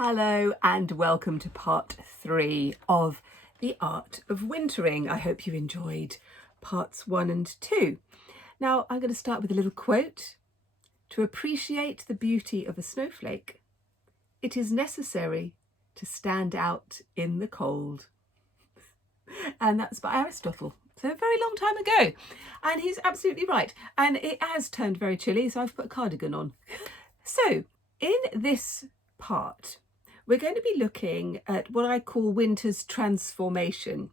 Hello and welcome to part 3 of The Art of Wintering. I hope you enjoyed parts 1 and 2. Now I'm going to start with a little quote. To appreciate the beauty of a snowflake, it is necessary to stand out in the cold. And that's by Aristotle. So a very long time ago. And he's absolutely right. And it has turned very chilly, so I've put a cardigan on. So in this part, we're going to be looking at what I call winter's transformation.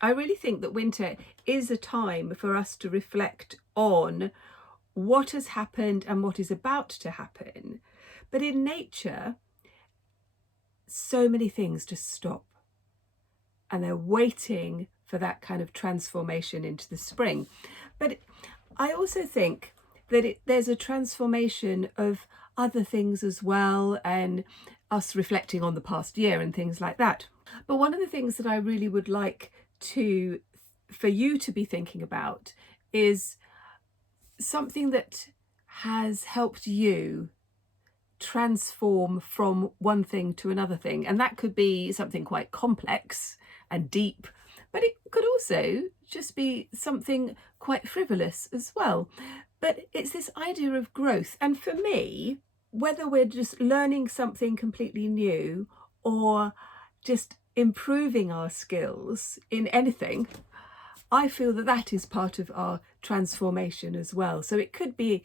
I really think that winter is a time for us to reflect on what has happened and what is about to happen. But in nature, so many things just stop and they're waiting for that kind of transformation into the spring. But I also think that there's a transformation of other things as well, and us reflecting on the past year and things like that. But one of the things that I really would like for you to be thinking about is something that has helped you transform from one thing to another thing. And that could be something quite complex and deep, but it could also just be something quite frivolous as well. But it's this idea of growth. And for me, whether we're just learning something completely new or just improving our skills in anything, I feel that that is part of our transformation as well. So it could be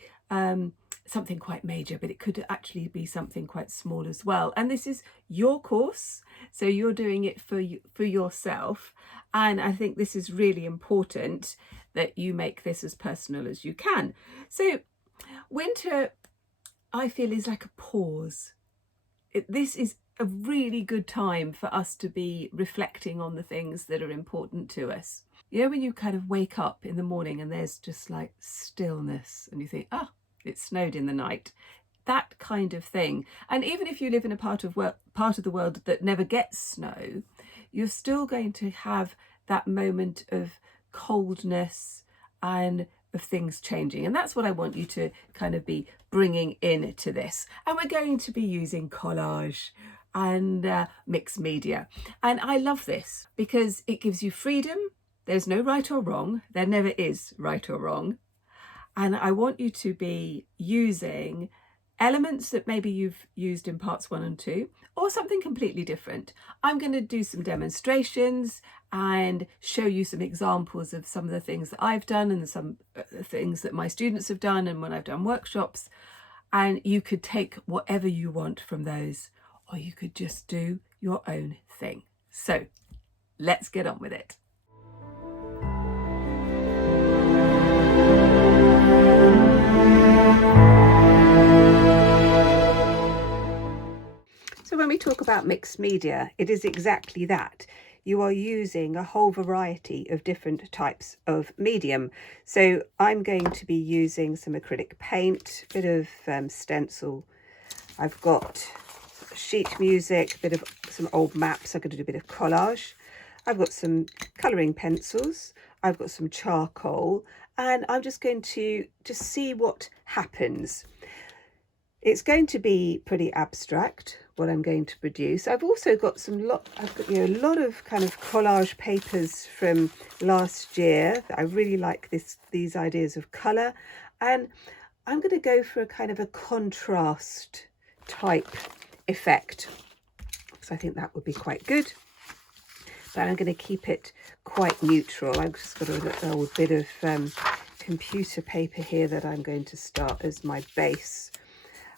something quite major, but it could actually be something quite small as well. And this is your course, so you're doing it for yourself. And I think this is really important that you make this as personal as you can. So winter, I feel, is like a pause. This is a really good time for us to be reflecting on the things that are important to us. You know, when you kind of wake up in the morning and there's just like stillness and you think, oh, it snowed in the night, that kind of thing. And even if you live in a part of the world that never gets snow, you're still going to have that moment of coldness and of things changing. And that's what I want you to kind of be bringing into this. And we're going to be using collage and mixed media. And I love this because it gives you freedom. There's no right or wrong. There never is right or wrong. And I want you to be using elements that maybe you've used in parts 1 and 2, or something completely different. I'm going to do some demonstrations and show you some examples of some of the things that I've done and some things that my students have done and when I've done workshops. And you could take whatever you want from those, or you could just do your own thing. So let's get on with it. So when we talk about mixed media, it is exactly that. You are using a whole variety of different types of medium. So I'm going to be using some acrylic paint, a bit of stencil. I've got sheet music, a bit of some old maps. I'm going to do a bit of collage. I've got some colouring pencils. I've got some charcoal, and I'm just going to just see what happens. It's going to be pretty abstract, what I'm going to produce. I've also got a lot of kind of collage papers from last year. I really like these ideas of colour, and I'm going to go for a kind of a contrast type effect because I think that would be quite good. But I'm going to keep it quite neutral. I've just got a old bit of computer paper here that I'm going to start as my base.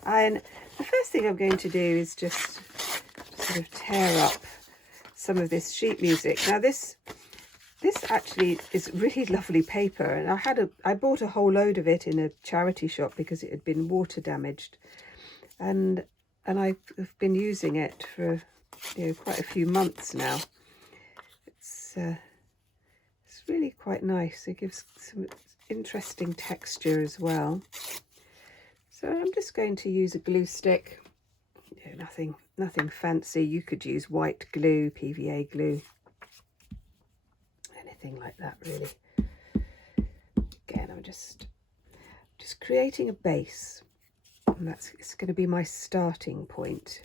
And the first thing I'm going to do is just sort of tear up some of this sheet music. Now this actually is really lovely paper, and I bought a whole load of it in a charity shop because it had been water damaged, and I've been using it for quite a few months now. It's really quite nice. It gives some interesting texture as well. So I'm just going to use a glue stick. Nothing fancy. You could use white glue, PVA glue, anything like that really. Again, I'm just creating a base, and it's going to be my starting point.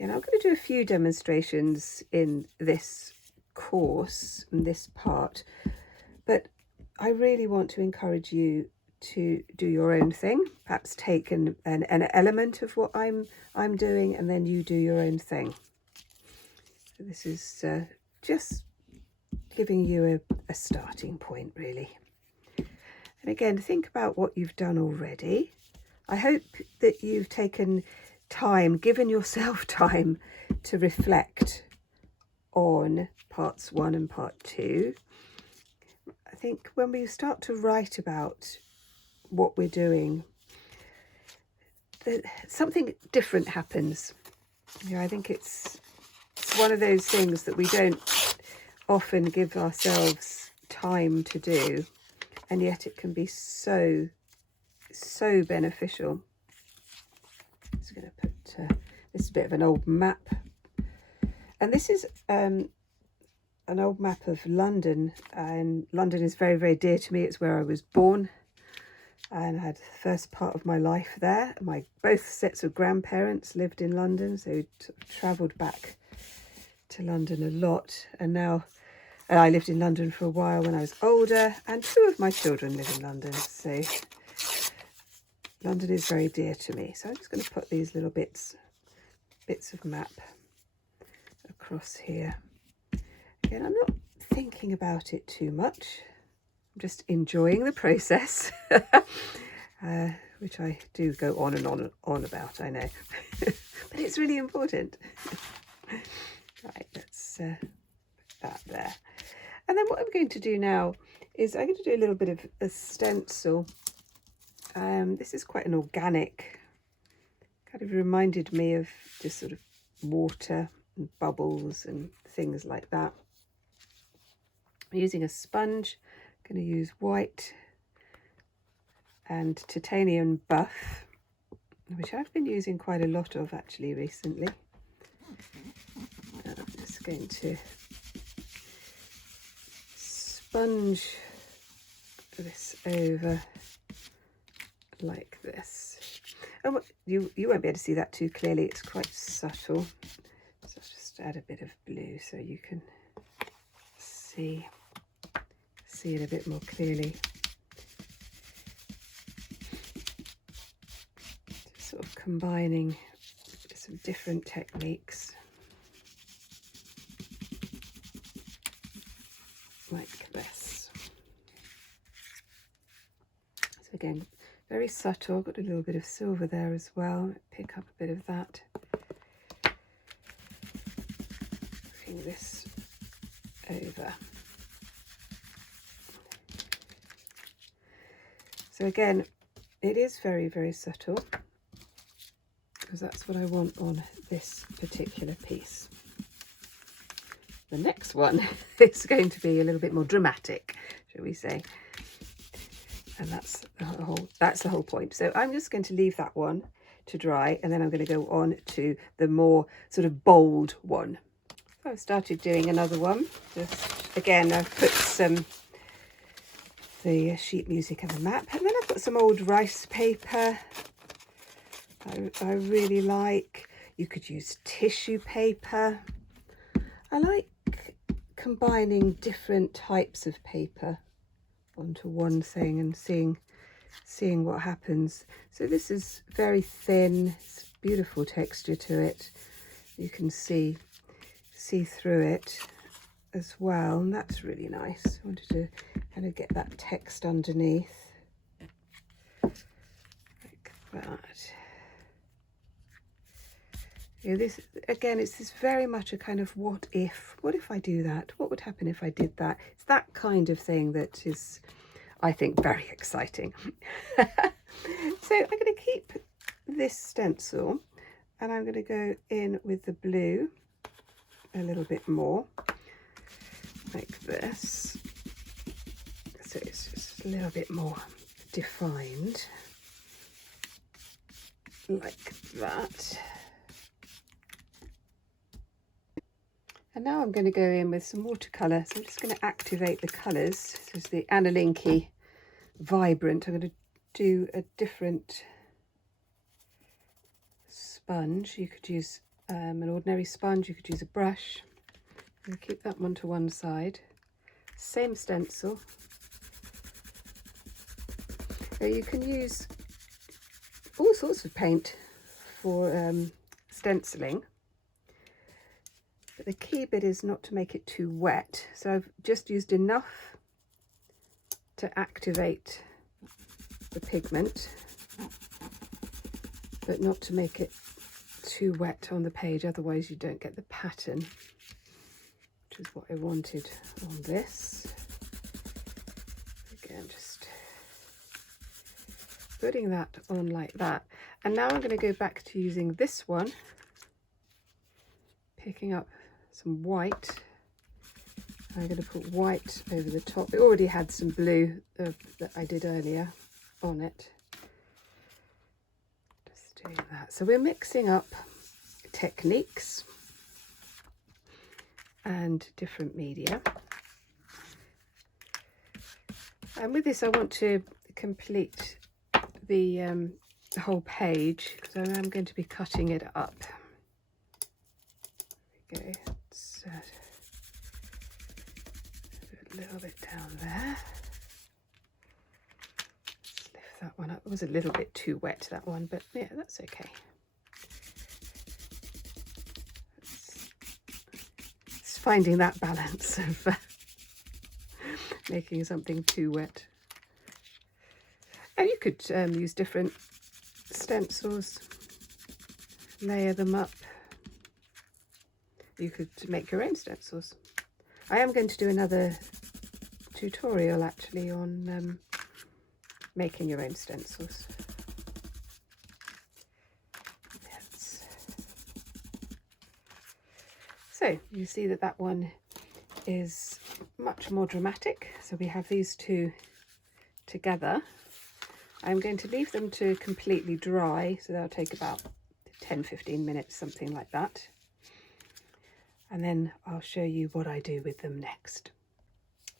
And I'm going to do a few demonstrations in this course, in this part, but I really want to encourage you to do your own thing. Perhaps take an element of what I'm doing, and then you do your own thing. So this is just giving you a starting point, really. And again, think about what you've done already. I hope that you've taken time, given yourself time to reflect on parts 1 and part 2. I think when we start to write about what we're doing, something different happens. You know, I think it's one of those things that we don't often give ourselves time to do, and yet it can be so beneficial. I'm just going to put this is a bit of an old map, and this is an old map of London, and London is very dear to me. It's where I was born, and I had the first part of my life there. Both sets of grandparents lived in London, so travelled back to London a lot, and I lived in London for a while when I was older, and 2 of my children live in London, so London is very dear to me. So I'm just going to put these little bits of map across here. Again, I'm not thinking about it too much. I'm just enjoying the process, which I do go on and on about, I know. But it's really important. Right, let's put that there. And then what I'm going to do now is I'm going to do a little bit of a stencil. This is quite an organic, kind of reminded me of just sort of water and bubbles and things like that. I'm using a sponge. I'm going to use white and titanium buff, which I've been using quite a lot of actually recently. I'm just going to sponge this over like this. And you won't be able to see that too clearly, it's quite subtle. So I'll just add a bit of blue so you can see it a bit more clearly. Just sort of combining some different techniques like this. So again, very subtle. Got a little bit of silver there as well. Pick up a bit of that. Bring this over. So again, it is very subtle, because that's what I want on this particular piece. The next one is going to be a little bit more dramatic, shall we say. And that's the whole point. So I'm just going to leave that one to dry, and then I'm going to go on to the more sort of bold one. So I've started doing another one. Just again, I've put the sheet music and the map, and then I've got some old rice paper I really like. You could use tissue paper. I like combining different types of paper onto one thing and seeing what happens. So this is very thin, it's beautiful texture to it. You can see through it as well, and that's really nice. I wanted to kind of get that text underneath like that. You know, this again, it's this very much a kind of what if I do that, what would happen if I did that. It's that kind of thing that is, I think, very exciting. So I'm going to keep this stencil, and I'm going to go in with the blue a little bit more like this, so it's just a little bit more defined like that. And now I'm going to go in with some watercolour. So I'm just going to activate the colours. This is the Analinky Vibrant. I'm going to do a different sponge. You could use an ordinary sponge. You could use a brush. I'll keep that one to one side. Same stencil. Now you can use all sorts of paint for stenciling, but the key bit is not to make it too wet. So I've just used enough to activate the pigment, but not to make it too wet on the page, otherwise you don't get the pattern, which is what I wanted on this. Again, just putting that on like that. And now I'm going to go back to using this one, picking up some white. I'm going to put white over the top. It already had some blue that I did earlier on it. Just doing that. So we're mixing up techniques and different media. And with this I want to complete the whole page, because I'm going to be cutting it up. There we go. Let's do a little bit down there. Let's lift that one up. It was a little bit too wet, that one, but yeah, that's okay. It's finding that balance of making something too wet. And you could use different stencils, layer them up. You could make your own stencils. I am going to do another tutorial actually on making your own stencils. Yes. So you see that that one is much more dramatic. So we have these two together. I'm going to leave them to completely dry, so they'll take about 10-15 minutes, something like that. And then I'll show you what I do with them next.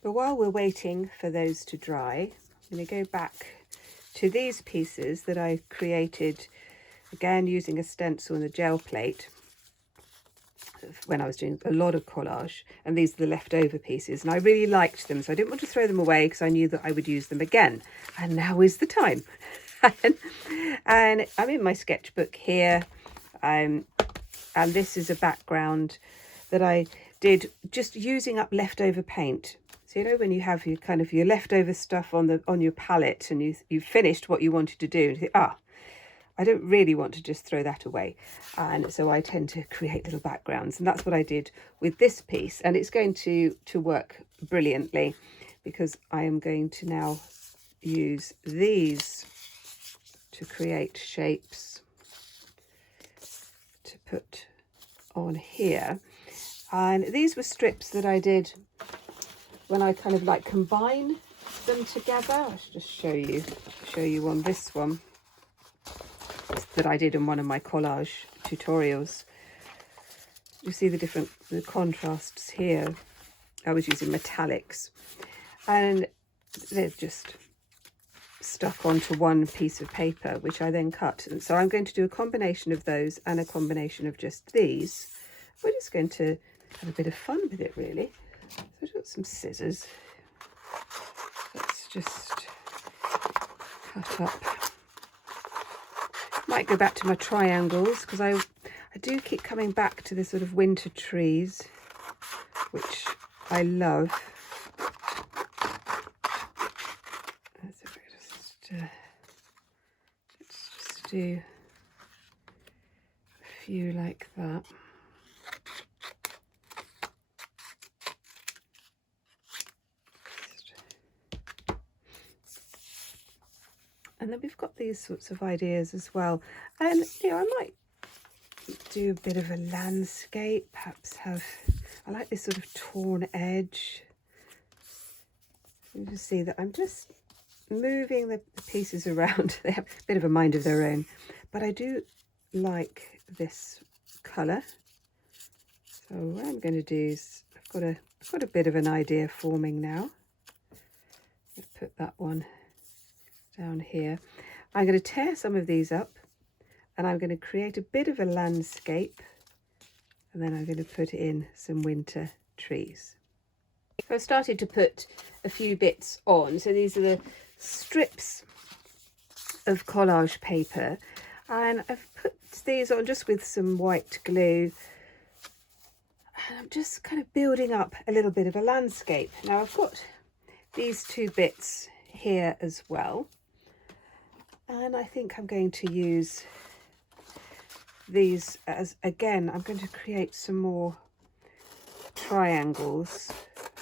But while we're waiting for those to dry, I'm going to go back to these pieces that I created, again using a stencil and a gel plate, when I was doing a lot of collage, and these are the leftover pieces, and I really liked them, so I didn't want to throw them away because I knew that I would use them again, and now is the time. And I'm in my sketchbook here, and this is a background that I did just using up leftover paint. So you know when you have your kind of your leftover stuff on your palette, and you've finished what you wanted to do, and you think, I don't really want to just throw that away. And so I tend to create little backgrounds, and that's what I did with this piece. And it's going to work brilliantly, because I am going to now use these to create shapes to put on here. And these were strips that I did when I kind of like combine them together. I should just show you on this one that I did in one of my collage tutorials. You see the contrasts here. I was using metallics, and they're just stuck onto one piece of paper, which I then cut. And so I'm going to do a combination of those and a combination of just these. We're just going to have a bit of fun with it, really. So I've got some scissors. Let's just cut up. Might go back to my triangles, because I do keep coming back to the sort of winter trees, which I love. So let's just do a few like that. And then we've got these sorts of ideas as well. And, you know, I might do a bit of a landscape, perhaps I like this sort of torn edge. You can see that I'm just moving the pieces around. They have a bit of a mind of their own, but I do like this colour. So what I'm going to do is I've got a bit of an idea forming now. Let's put that one down here. I'm going to tear some of these up, and I'm going to create a bit of a landscape and then I'm going to put in some winter trees. So I've started to put a few bits on. So these are the strips of collage paper, and I've put these on just with some white glue, and I'm just kind of building up a little bit of a landscape. Now I've got these two bits here as well, and I think I'm going to use these as, again, I'm going to create some more triangles.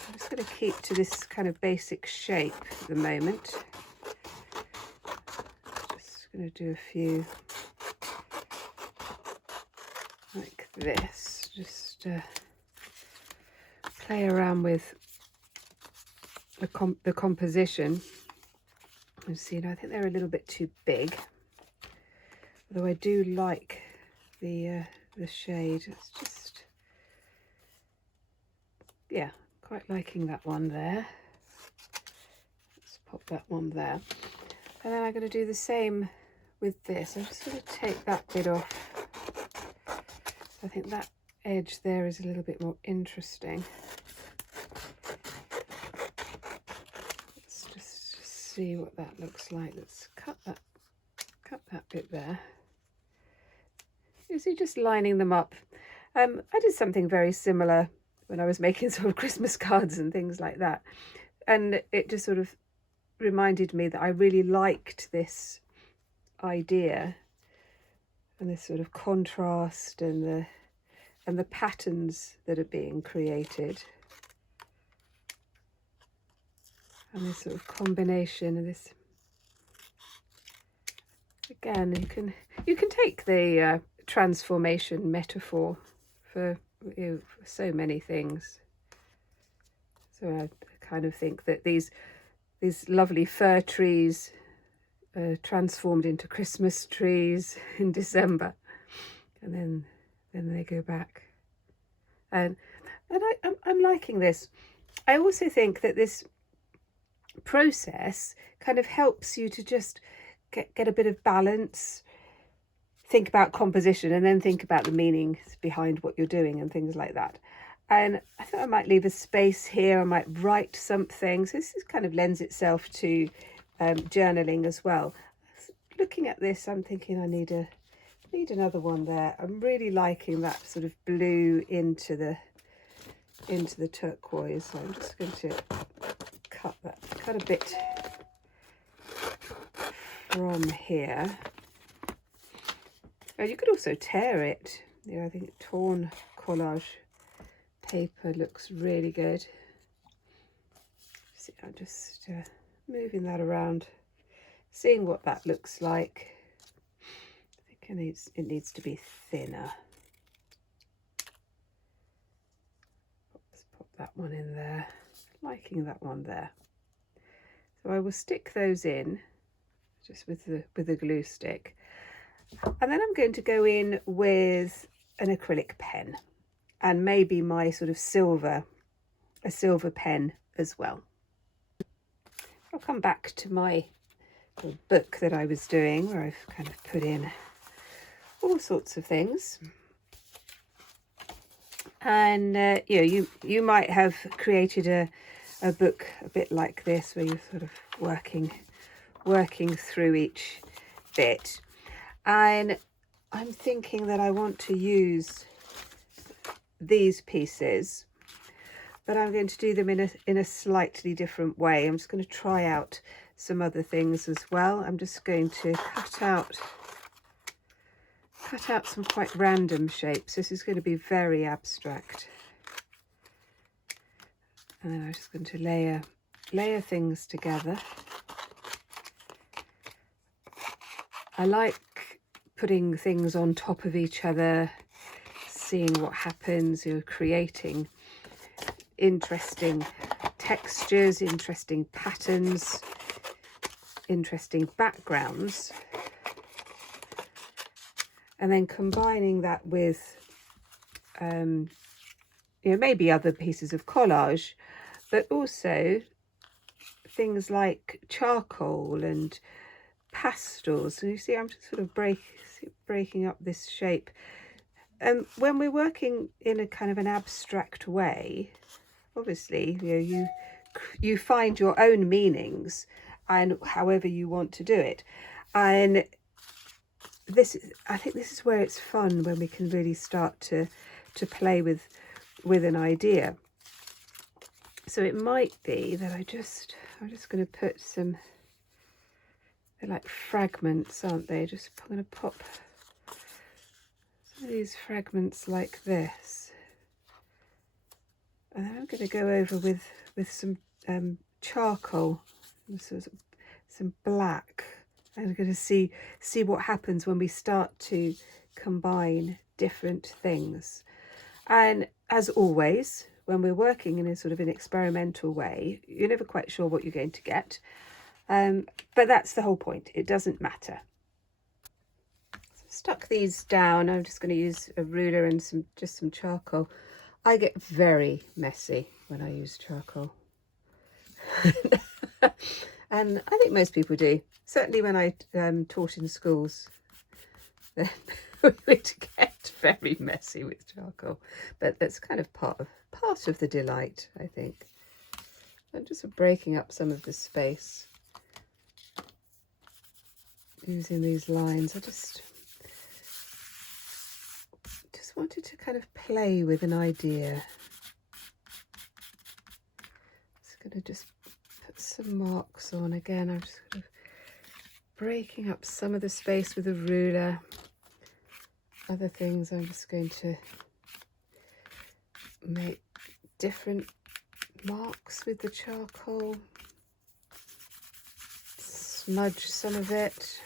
I'm just going to keep to this kind of basic shape at the moment. Just going to do a few like this, just play around with the composition. You see, I think they're a little bit too big, although I do like the shade. It's just, yeah, quite liking that one there. Let's pop that one there, and then I'm going to do the same with this. I'm just going to take that bit off. I think that edge there is a little bit more interesting. Let's just see what that looks like. Let's cut that bit there. You see, just lining them up. I did something very similar when I was making sort of Christmas cards and things like that, and it just sort of reminded me that I really liked this idea and this sort of contrast and the patterns that are being created, and this sort of combination of this. Again, you can take the transformation metaphor for, for so many things. So I kind of think that these lovely fir trees transformed into Christmas trees in December, and then they go back, and I'm liking this. I also think that this process kind of helps you to just get a bit of balance, think about composition, and then think about the meaning behind what you're doing and things like that. And I thought I might leave a space here. I might write something. So this kind of lends itself to journaling as well. Looking at this, I'm thinking I need another one there. I'm really liking that sort of blue into the turquoise. So I'm just going to cut a bit from here. Oh, you could also tear it. Yeah, I think torn collage paper looks really good. See, I'm just moving that around, seeing what that looks like. I think it needs to be thinner. Let's pop that one in there. Liking that one there. So I will stick those in just with the glue stick, and then I'm going to go in with an acrylic pen, and maybe my sort of a silver pen as well. I'll come back to my book that I was doing, where I've kind of put in all sorts of things. And you might have created a book a bit like this, where you're sort of working through each bit. And I'm thinking that I want to use these pieces, but I'm going to do them in a slightly different way. I'm just going to try out some other things as well. I'm just going to cut out some quite random shapes. This is going to be very abstract, and then I'm just going to layer things together. I like putting things on top of each other, seeing what happens, creating interesting textures, interesting patterns, interesting backgrounds, and then combining that with maybe other pieces of collage, but also things like charcoal and pastels. And you see, I'm just sort of breaking up this shape, when we're working in a kind of an abstract way, obviously, you find your own meanings and however you want to do it. And I think this is where it's fun, when we can really start to play with an idea. So it might be that I'm just going to put some, they're like fragments, aren't they? I'm going to pop some of these fragments like this. And then I'm going to go over with some charcoal, some black. I'm going to see what happens when we start to combine different things. And as always, when we're working in a sort of an experimental way, you're never quite sure what you're going to get. But that's the whole point. It doesn't matter. So I've stuck these down. I'm just going to use a ruler and just some charcoal. I get very messy when I use charcoal. And I think most people do. Certainly when I taught in schools, we would get very messy with charcoal. But that's kind of part of the delight, I think. I'm just breaking up some of the space using these lines. I just wanted to kind of play with an idea. I'm going to just put some marks on again. I'm just kind of breaking up some of the space with a ruler. Other things I'm just going to make different marks with the charcoal. Smudge some of it.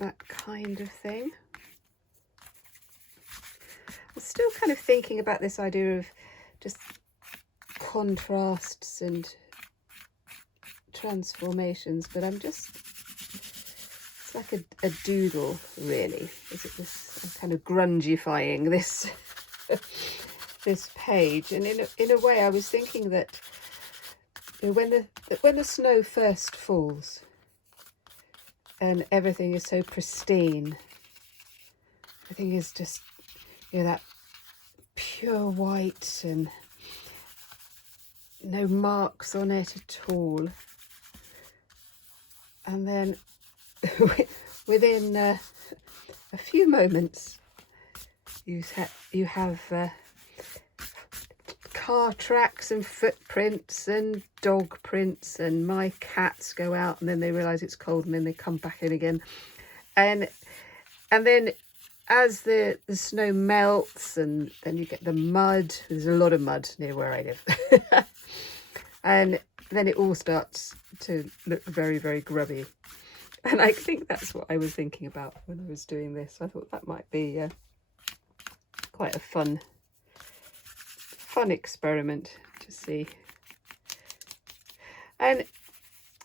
That kind of thing. I'm still kind of thinking about this idea of just contrasts and transformations, but it's like a doodle, really. I'm kind of grungifying this this page, and in a way I was thinking that when the snow first falls and everything is so pristine, everything is just that pure white and no marks on it at all. And then within a few moments you have car tracks and footprints and dog prints, and my cats go out and then they realise it's cold and then they come back in again. And then as the snow melts, and then you get the mud. There's a lot of mud near where I live. And then it all starts to look very, very grubby. And I think that's what I was thinking about when I was doing this. I thought that might be quite a fun experiment to see. And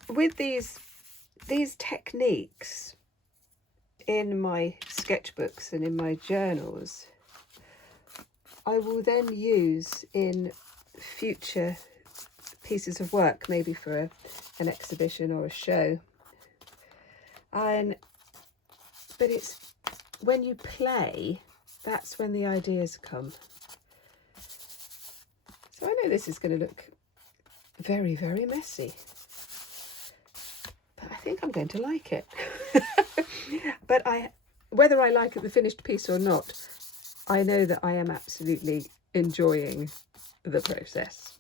with these techniques in my sketchbooks and in my journals, I will then use in future pieces of work, maybe for an exhibition or a show. But it's when you play, that's when the ideas come. So I know this is going to look very, very messy, but I think I'm going to like it. But whether I like the finished piece or not, I know that I am absolutely enjoying the process.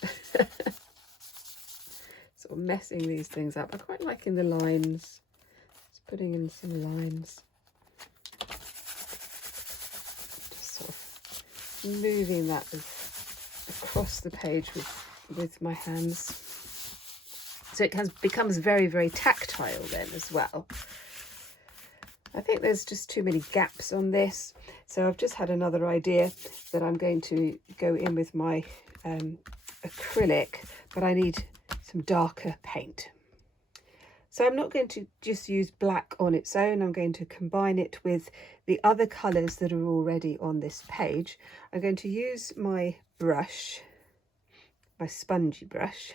Sort of messing these things up. I'm quite liking the lines. Just putting in some lines. Just sort of moving that across the page with my hands. So it becomes very, very tactile then as well. I think there's just too many gaps on this. So I've just had another idea that I'm going to go in with my acrylic, but I need some darker paint. So I'm not going to just use black on its own. I'm going to combine it with the other colours that are already on this page. I'm going to use my brush, my spongy brush.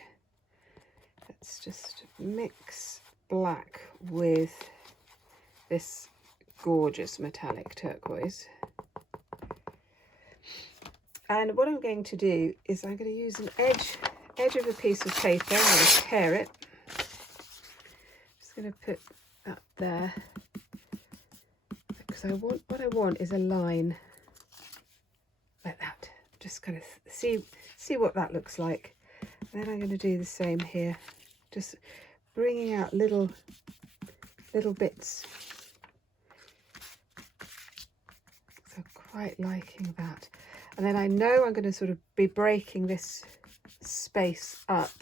Let's just mix black with this gorgeous metallic turquoise. And what I'm going to do is I'm going to use an edge of a piece of paper. I'm going to tear it. Just going to put that there, because what I want is a line like that. Just kind of see what that looks like. And then I'm going to do the same here, just bringing out little bits. So quite liking that. And then I know I'm going to sort of be breaking this space up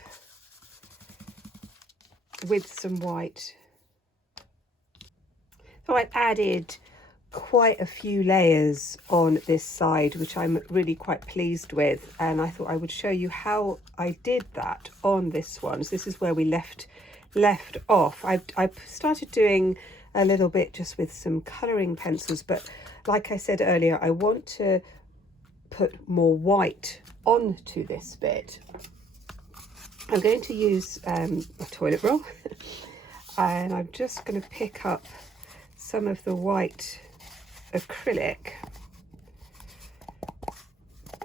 with some white. So I've added quite a few layers on this side, which I'm really quite pleased with, and I thought I would show you how I did that on this one. So this is where we left off. I started doing a little bit just with some colouring pencils, but like I said earlier, I want to put more white onto this bit. I'm going to use a toilet roll and I'm just going to pick up some of the white acrylic,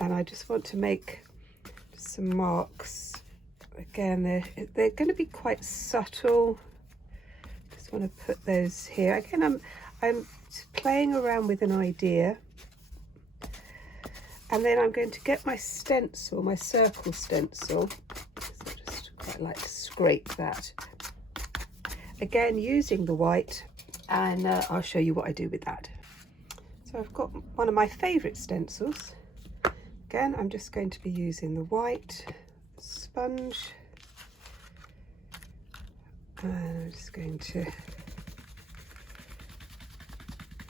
and I just want to make some marks. Again, they're going to be quite subtle. Just want to put those here. Again, I'm playing around with an idea, and then I'm going to get my stencil, my circle stencil. So I just quite like to scrape that. Again, using the white, and I'll show you what I do with that. So I've got one of my favourite stencils. Again, I'm just going to be using the white sponge, and I'm just going to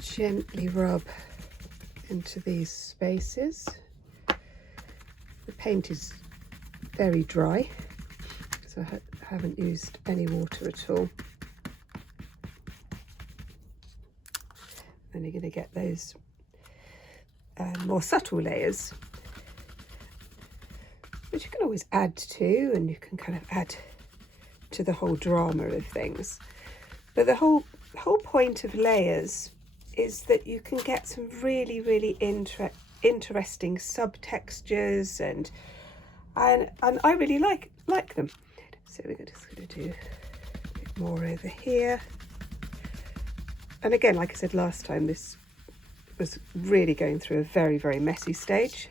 gently rub into these spaces. The paint is very dry, so I haven't used any water at all. And you're going to get those more subtle layers, which you can always add to, and you can kind of add to the whole drama of things. But the whole point of layers is that you can get some really, really interesting subtextures, and I really like them. So we're just going to do a bit more over here. And again, like I said last time, this was really going through a very, very messy stage.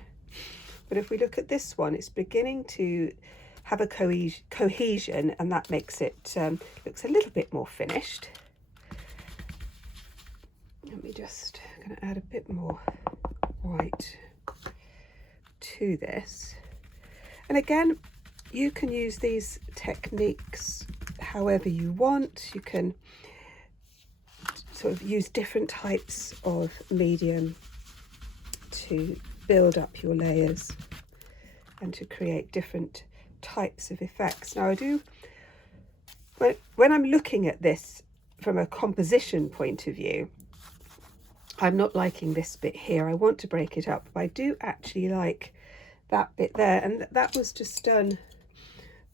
But if we look at this one, it's beginning to have a cohesion, and that makes it looks a little bit more finished. Let me just going to add a bit more white to this. And again, you can use these techniques however you want. You can sort of use different types of medium to build up your layers and to create different types of effects. Now I do, when I'm looking at this from a composition point of view, I'm not liking this bit here. I want to break it up, but I do actually like that bit there, and that was just done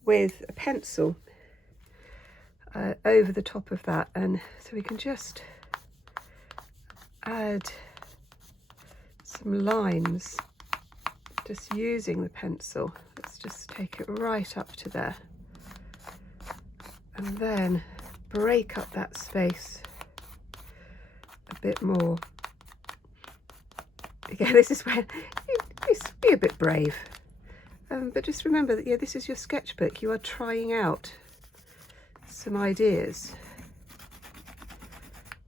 with a pencil over the top of that. And so we can just add some lines just using the pencil. Let's just take it right up to there, and then break up that space a bit more. Again, this is where you be a bit brave, but just remember that, yeah, this is your sketchbook. You are trying out some ideas.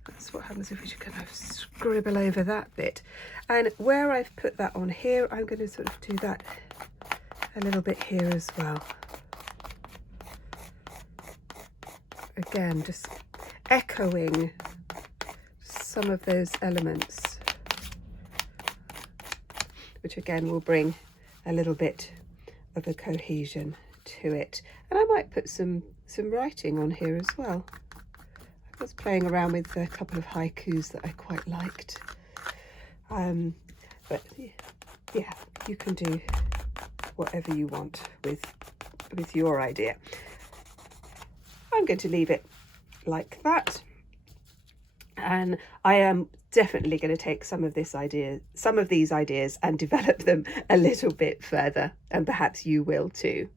That's what happens if we just kind of scribble over that bit. And where I've put that on here, I'm going to sort of do that a little bit here as well. Again, just echoing some of those elements, which again will bring a little bit of a cohesion to it. And I might put some writing on here as well. I was playing around with a couple of haikus that I quite liked. But yeah, you can do whatever you want with your idea. I'm going to leave it like that. And I am definitely going to take some of these ideas and develop them a little bit further, and perhaps you will too.